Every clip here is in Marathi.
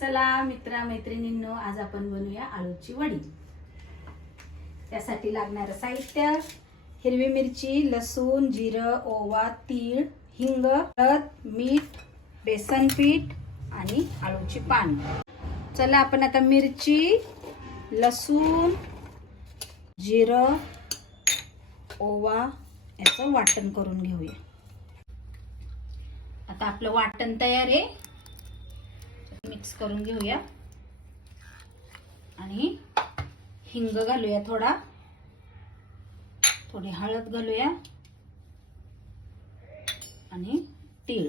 चला मित्रा मैत्रिणींनो, आज आपण बनवूया आळूची वडी। त्यासाठी लागणारे साहित्य: हिरवी मिरची, लसूण, जिरं, ओवा, तीळ, हिंग, हळद, मीठ, बेसन पीठ आणि आळूची पानं। चला आपण आता मिरची, लसूण, जिरं, ओवा याचं वाटण करून घेऊया। आता आपलं वाटण तयार आहे, मिक्स करून घेऊया आणि हिंग घालूया, थोडी हळद घालूया आणि तीळ,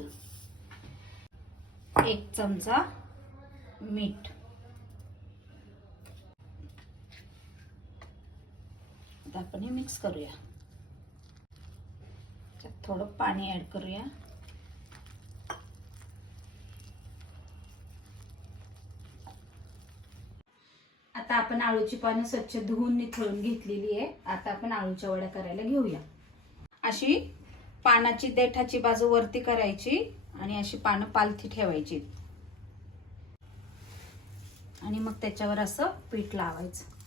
1 चमचा मीठ। आता आपण हे मिक्स करूया, त्यात थोडं पाणी ऍड करूया। आता आपण आळूची पानं स्वच्छ धुवून निथळून घेतलेली आहे। आता आपण आळूच्या वड्या करायला घेऊया। अशी पानाची देठाची बाजू वरती करायची आणि अशी पानं पालथी ठेवायची आणि मग त्याच्यावर असं पीठ लावायचं।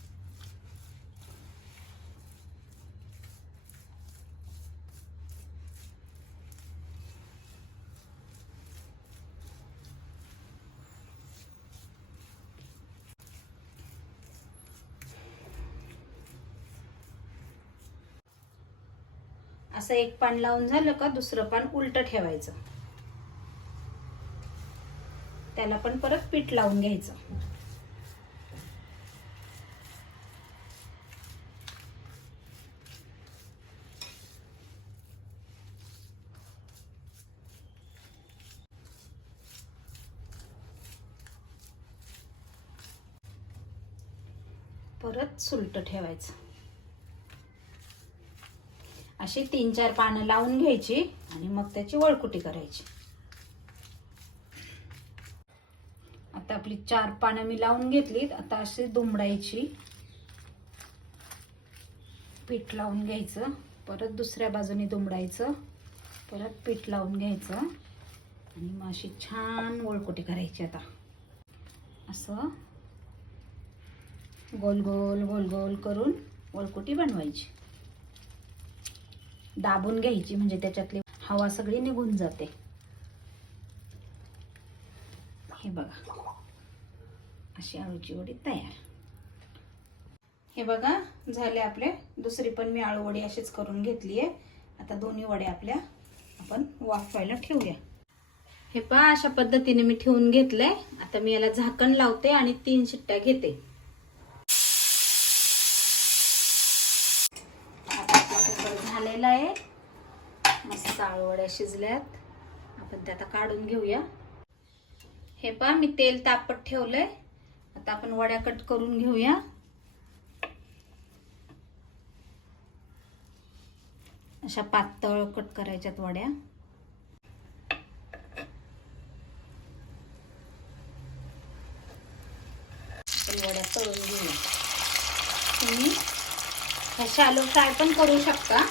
असं एक पान लावून झालं का दुसरं पान उलट ठेवायचं, त्याला पण परत पीठ लावून घ्यायचं। परत सुलट ठेवायचं। अशी 3-4 पानं लावून घ्यायची आणि मग त्याची वळकुटी करायची। आता आपली 4 पानं मी लावून घेतलीत। आता अशी दुमडायची, पीठ लावून घ्यायचं, परत दुसऱ्या बाजूने दुमडायचं, परत पीठ लावून घ्यायचं आणि मग अशी छान वळकुटी करायची। आता असं गोल गोल गोल गोल करून वळकुटी बनवायची, दाबून घ्यायची म्हणजे त्याच्यातली हवा सगळी निघून जाते। हे बघा, अशी आळूची वडी तयार। हे बघा झाले आपले। दुसरी पण मी आळू वडी अशीच करून घेतली आहे। आता दोन्ही वड्या आपल्या आपण वाफवायला ठेवूया। हे पहा, अशा पद्धतीने मी ठेवून घेतलंय। आता मी याला झाकण लावते आणि 3 शिट्ट्या घेते। झालेला आहे, मस्त आळू वड्या शिजल्यात। आपण त्या आता काढून घेऊया। हे पहा, मी तेल तापत ठेवलंय। आता आपण वड्या कट करून घेऊया। अशा पातळ कट करायच्यात वड्या। आपण वड्या तळून घेऊया। तुम्ही ह्या शॅलो फ्राय पण करू शकता।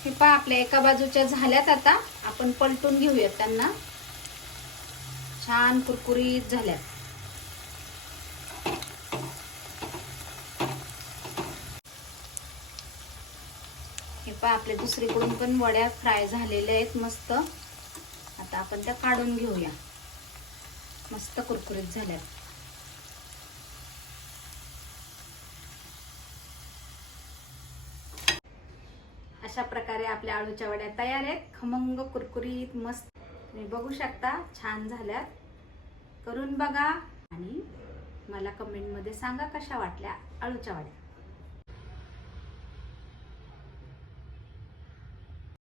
हे पहा, आपल्या एका बाजूच्या झाल्यात। आता आपण पलटून घेऊया त्यांना। छान कुरकुरीत झाल्यात। हे पहा, आपल्या दुसरीकडून पण वड्या फ्राय झालेल्या आहेत मस्त। आता आपण त्या काढून घेऊया, मस्त कुरकुरीत झाल्यात। अशा प्रकारे आपल्या आळूच्या वड्या तयार आहेत, खमंग कुरकुरीत मस्त। तुम्ही बघू शकता, छान झाल्यात। करून बघा आणि मला कमेंट मध्ये सांगा कशा वाटल्या आळूच्या वड्या।